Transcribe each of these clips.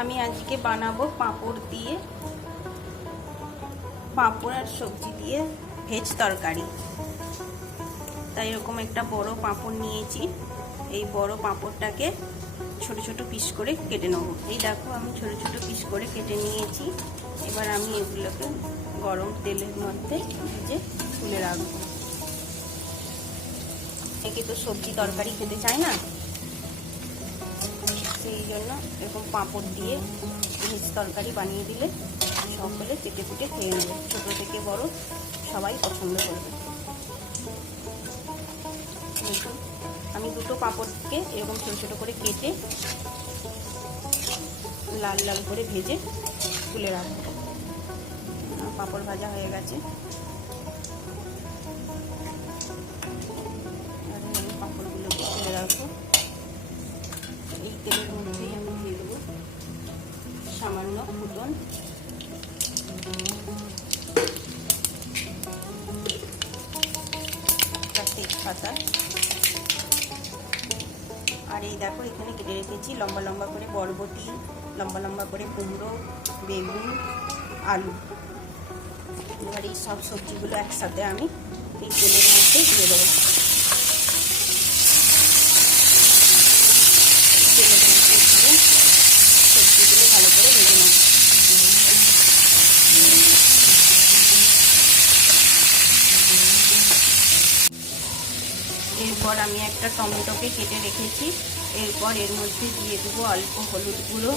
আমি আজকে বানাবো পাঁপড় দিয়ে, পাঁপড় আর সবজি দিয়ে ভেজ তরকারি। তাই এরকম একটা বড় পাঁপড় নিয়েছি। এই বড় পাঁপড়টাকে ছোট ছোট পিস করে কেটে নেব। এই দেখো আমি ছোট ছোট পিস করে কেটে নিয়েছি। এবার আমি এগুলোকে গরম তেলের মধ্যে ভেজে তুলে রাখবো। একে তো সবজি তরকারি খেতে চায় না, সেই জন্য এরকম পাঁপড় দিয়ে ভেজ তরকারি বানিয়ে দিলে সকলে চেটে ফুটে খেয়ে নেবে। ছোটো থেকে বড় সবাই পছন্দ করবে। দেখুন আমি দুটো পাঁপড়কে এরকম ছোটো ছোটো করে কেটে লাল লাল করে ভেজে তুলে রাখবো। পাঁপড় ভাজা হয়ে গেছে। পাঁপড়গুলোকে তুলে রাখবো। এই তেলের মধ্যেই আমি দিয়ে দেবো সামান্য ফুটন, তেজপাতা, আর এই দেখো এখানে কেটে রেখেছি লম্বা লম্বা করে বরবটি, লম্বা লম্বা করে কুমড়ো, বেগুন, আলু। এবার এই সব সবজিগুলো একসাথে আমি এই তেলের মধ্যে দিয়ে দেবো। তেলের মধ্যে দিয়ে সবজিগুলো ভালো করে ভেজে নেব। এরপর আমি একটা টমেটোকে কেটে রেখেছি। এরপর এর মধ্যে দিয়ে দেবো অল্প হলুদ গুঁড়ো,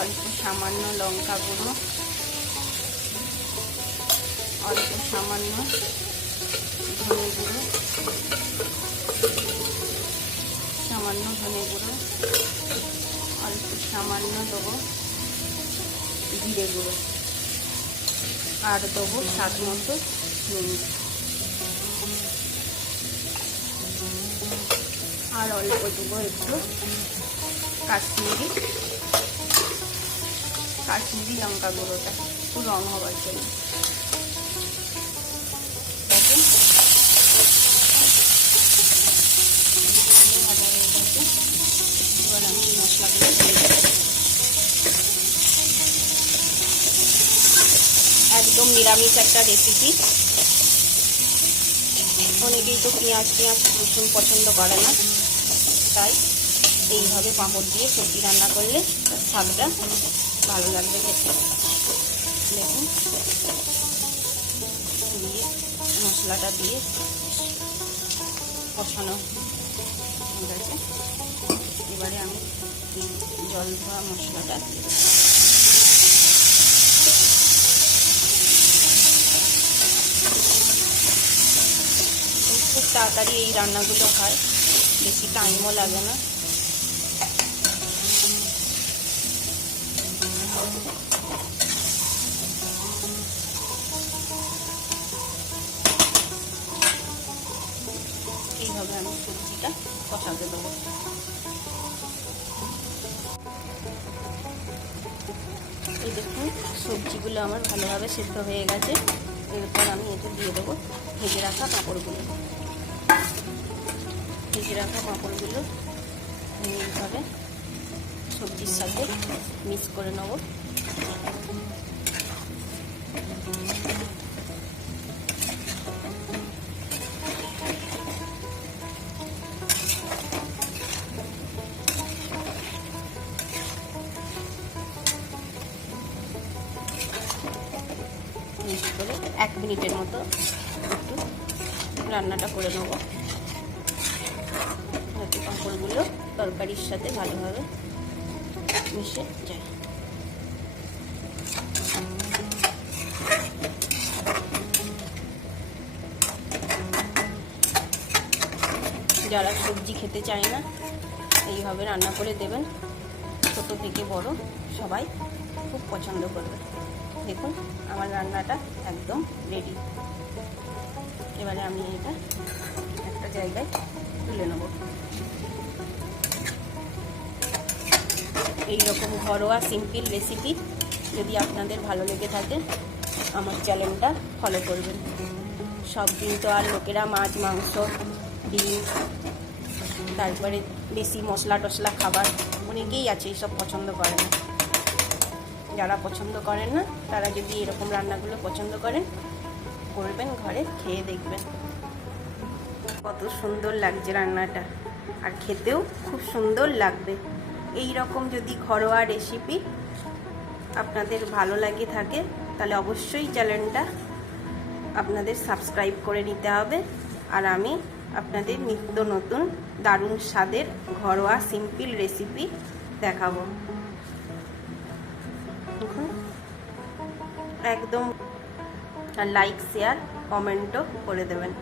অল্প সামান্য লঙ্কা গুঁড়ো, অল্প সামান্য ধনে গুঁড়ো, সামান্য ধনে গুঁড়ো, অল্প সামান্য দেবো জিরে গুঁড়ো, আর দেবো স্বাদ মতো নুন, আর অল্প দেবো একটু কাশ্মীরি লঙ্কা গুঁড়োটা একটু রং হওয়ার জন্য। এবার আমি মশলাগুলো দিয়ে দেবো। একদম নিরামিষ একটা রেসিপি। অনেকেই তো পেঁয়াজ রসুন পছন্দ করে না, তাই এইভাবে পাঁপড় দিয়ে সবজি রান্না করলে তার স্বাদটা ভালো লাগবে খেতে। দেখুন দিয়ে মশলাটা দিয়ে কষানো হয়ে গেছে। এবারে আমি জল ধোয়া মশলাটা দিয়ে দেবো। খুব তাড়াতাড়ি এই রান্নাগুলো হয়, বেশি টাইমও লাগে না। এইভাবে আমি সবজিটা কষাতে দেবো। এই দেখুন সবজিগুলো আমার ভালোভাবে সিদ্ধ হয়ে গেছে। এরপর আমি এতে দিয়ে দেবো ভেজে রাখা পাঁপড়গুলো। ভেজে রাখা পাঁপড়গুলো এইভাবে সবজির সাথে মিক্স করে নেব। মিক্স করে 1 মিনিটের মতো একটু রান্নাটা করে নেব, যাতে পাঁপড়গুলো তরকারির সাথে ভালোভাবে মিশে যায়। যারা সবজি খেতে চায় না এইভাবে রান্না করে দেবেন, ছোট থেকে বড় সবাই খুব পছন্দ করবে। দেখুন আমার রান্নাটা একদম রেডি। এবারে আমি এটা একটা জায়গায় তুলে নেব। এইরকম ঘরোয়া সিম্পল রেসিপি যদি আপনাদের ভালো লেগে থাকে আমার চ্যানেলটা ফলো করবেন। সব দিন তো আর লোকেরা মাছ মাংস ডিম তারপরে বেশি মশলা টশলা খাবার অনেকেই আছে এইসব পছন্দ করে না। যারা পছন্দ করেন না তারা যদি এরকম রান্নাগুলো পছন্দ করেন, করবেন ঘরে, খেয়ে দেখবেন কত সুন্দর লাগছে রান্নাটা, আর খেতেও খুব সুন্দর লাগবে। এই রকম যদি ঘরোয়া রেসিপি আপনাদের ভালো লাগে থাকে তাহলে অবশ্যই চ্যানেলটা আপনাদের সাবস্ক্রাইব করে নিতে হবে। আর আমি আপনাদের নিত্য নতুন দারুণ স্বাদের ঘরোয়া সিম্পল রেসিপি দেখাবো। একদম লাইক শেয়ার কমেন্টও করে দেবেন।